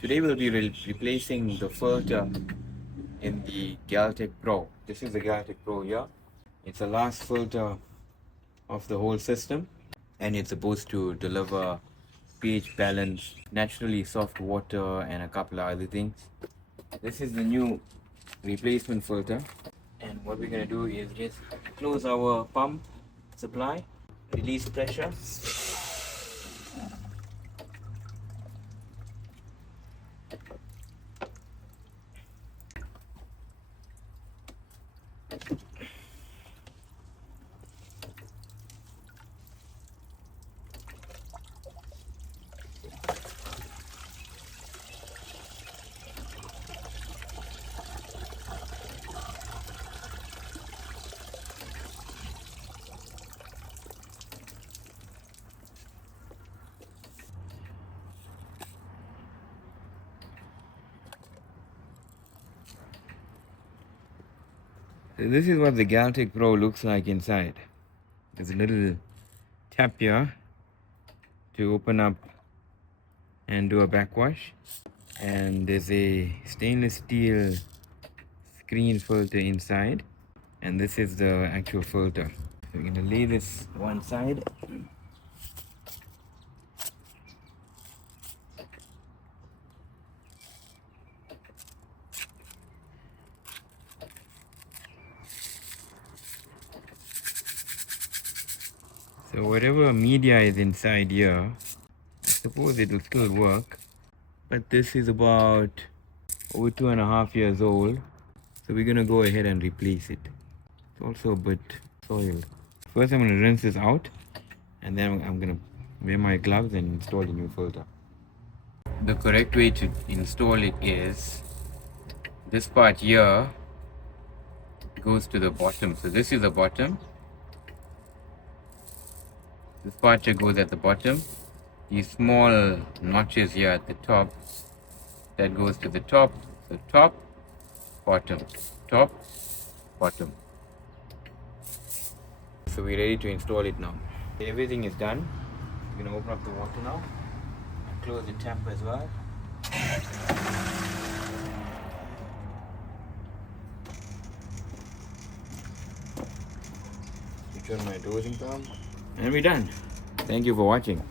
Today we'll be replacing the filter in the Galtech Pro. This is the Galtech Pro here. It's the last filter of the whole system, and it's supposed to deliver pH balance, naturally soft water, and a couple of other things. This is the new replacement filter, and what we're going to do is just close our pump supply, release pressure. So this is what the Galtech Pro looks like inside. There's a little tap here to open up and do a backwash, and there's a stainless steel screen filter inside, and this is the actual filter. So we're going to lay this one side. So whatever media is inside here, I suppose it will still work, but this is about over 2.5 years old, so we're gonna go ahead and replace it. It's also a bit soiled. First I'm gonna rinse this out, and then I'm gonna wear my gloves and install the new filter. The correct way to install it is this part here goes to the bottom. So this is the bottom. This part here goes at the bottom. These small notches here at the top, that goes to the top. So top, bottom, top, bottom. So we're ready to install it now. Everything is done. We're gonna open up the water now and close the tap as well. Return my dosing pump, and we're done. Thank you for watching.